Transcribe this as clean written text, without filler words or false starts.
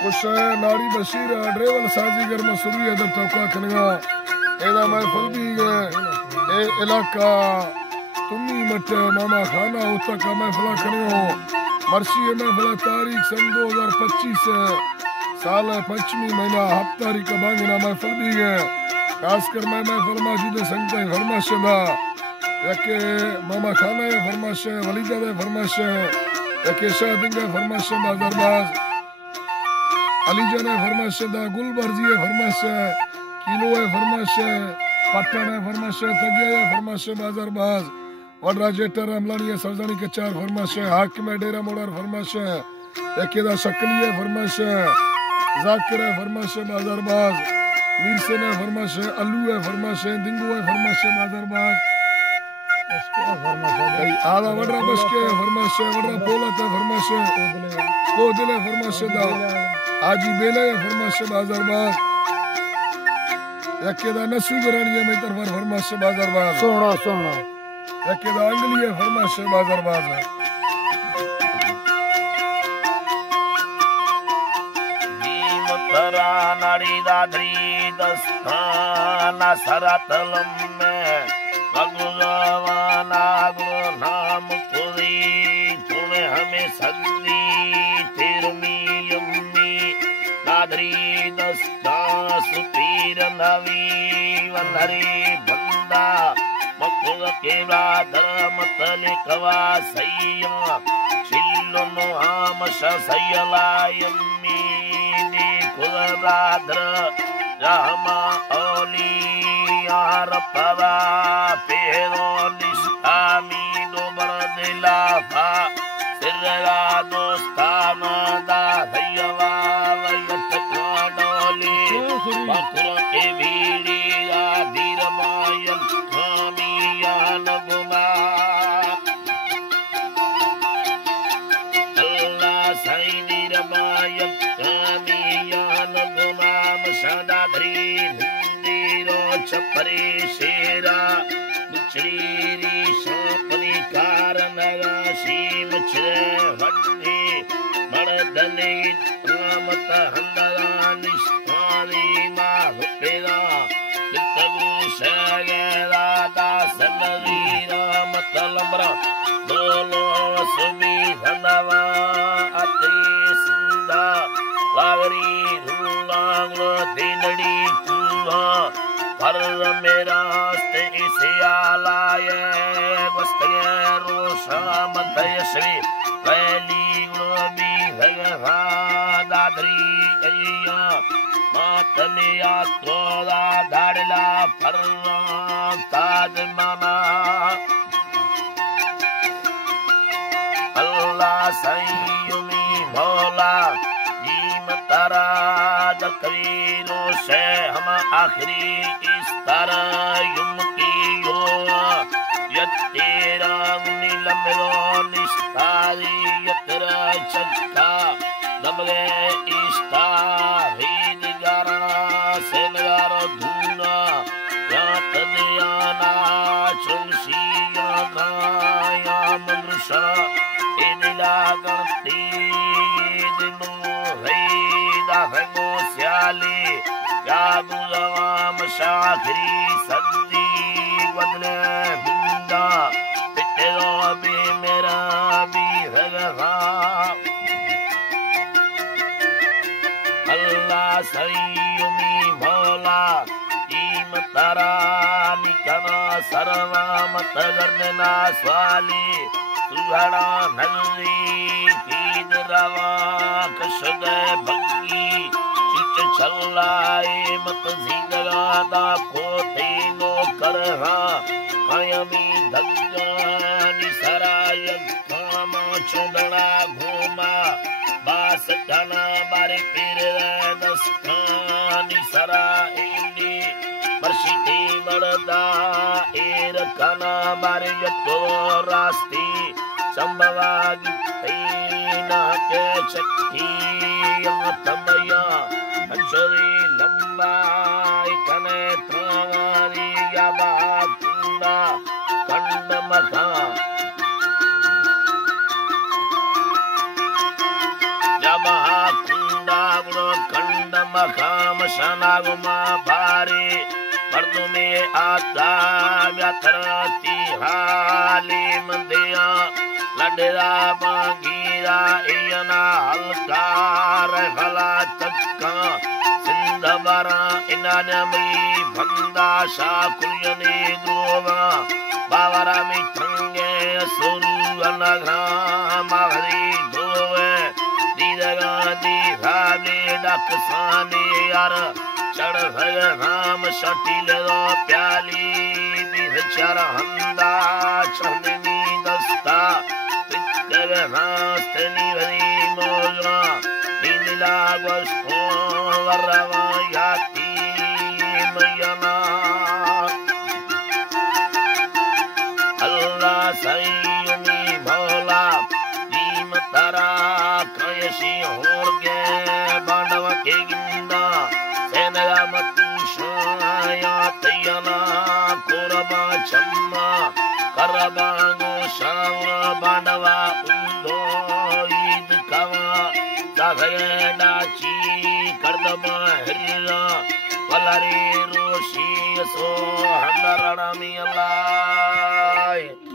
कुछ नाड़ी बशीर ड्रेवल साजीगर में सुरी अदर टोका कनगा एदा मैं फलबी ए इलाका तुमी मट मामा खाना उता का मैं फला करियो मर्शी में फला तारीख सन 2025 साल 5वीं महीना हफ्तारी का बांगना मैं फलबी खासकर मैं फरमा जुदे संगते फरमाश दा यके मामा खाना है फरमाश वलीदा दे फरमाश यके शादिंग फरमाश बाजारबाज अलीजन है फरमाश दा गुलबर्जी है फरमाश किलो है फरमाश पट्टन है फरमाश तगे है फरमाश बाजारबाज वडरा जेटर अमलानी है सरदानी के 4 फरमाश हाकिम है डेरा मोड़र फरमाश यकेदा शकली है फरमाश जाकिर है फरमाश बाजारबाज मीरसेन है फरमाश अल्लू है फरमाश दिंगू है फरमाश बाजारबाज आधा वडरा बसके फरमाश वडरा पोलत है फरमाश को दिल है फरमाश दा आजी बेले है फरमाश बाजारबाज यकेदा नसू गरानी में तरफ फरमाश बाजारबाज सोना सोना यकेदा अंगली है फरमाश बाजारबाज दीम तरा नाड़ी दादरी दस्ताना सरतलम में भगवाना गुरु नाम पुरी तूने हमें सदी तेरमी यम्मी दादरी दस्ता सुपीर नवी वल्लरी बंदा मकुल केला धर्म तलिकवा सैया चिल्लो आमश सैयलायम्मी नी कुलराद्र रहमा ओली यार पवा पेरो निष्ठामी दो बरदिला फा सिरगा दोस्ताना दा भैया वयत काडोली बकुर के भीड़ी धीर मायन स्वामी यान गुमा अल्लाह साई धीर मायन स्वामी यान गुमा मशादाधरी हिंदीरो छपरे शेरा बिचरी शापनी कारण राशि मछरे हन्नी मर्दनी रामत हंदरा निष्ठानी मा हुपेरा चित्तगु शगेरा दासनवी रामत लम्बरा दोलो सुमी धनवा अति सिंधा लागरी रूलांगलो दिनड़ी कुहा पर मेरा इसे आलाये बस्तये रोशा मतयश्री पहली गुलोबी भगवा दादरी कैया मातलिया तोदा धाड़ला फर्रा ताज मामा अल्लाह सैयुमी मौला जीम तारा दकवीरो से हम आखिरी इस तरह युम की हो यत्तेरा नीलमरो निस्तारी यत्रा चक्का दबले इस्ता भीद गारा से नगारो धूना यात दियाना चुंशिया गाया मनुष्य इदिला गंती दिनु हैदा हंगो स्याली या गुलाम शाखरी सद्दी बदले बिंदा पिटेरो भी मेरा भी भगवा अल्लाह सैयुमी मौला ईम तारा निकना सरवा मत गर्दना स्वाली सुहड़ा नगरी कीद रवा कशद भंगी चिच छल्लाए मत जिंदगा दा खोते नो करहा कायमी धग्गा निसराय कामा चुंदड़ा घूमा बास तना बारे पीर दस्तानी सरा इंडी बर्शिती मरदा एर कना बारे यतो रास्ती संभवागी तेना के चक्की तमया हंसरी लंबाई कने त्रावारी याबा कुंडा कंड मखा Yamaha कुंडा गुण खंड मखाम शनागुमा भारी पर्दु में आता व्यथरती हाली मंदिया लडरा बागीरा इयना हलकार भला चक्का सिंध बरा इनानमी भंदा शाकुयनी द्रोवा बावरा में थंगे सुरु अनग्राम हरी धोवे दीदगा दी भाले डकसाने यार चढ़ भग राम शटिल रो प्याली बिहचर हंदा चंदनी दस्ता पितर रास्तनी भरी मोजा नीला गोष्ठो वरवा याती मैयना अल्लाह सैयमी भोला जीम तरा कयसी होर्गे बांडव के गिंदा सेनगा मतुषाया तयना कोरबा चम्मा करबा गोशावा बांडवा उदो ईद कवा सागयडाची करदबा हरिया वलरी रोशी सो हंदरणमी अल्लाह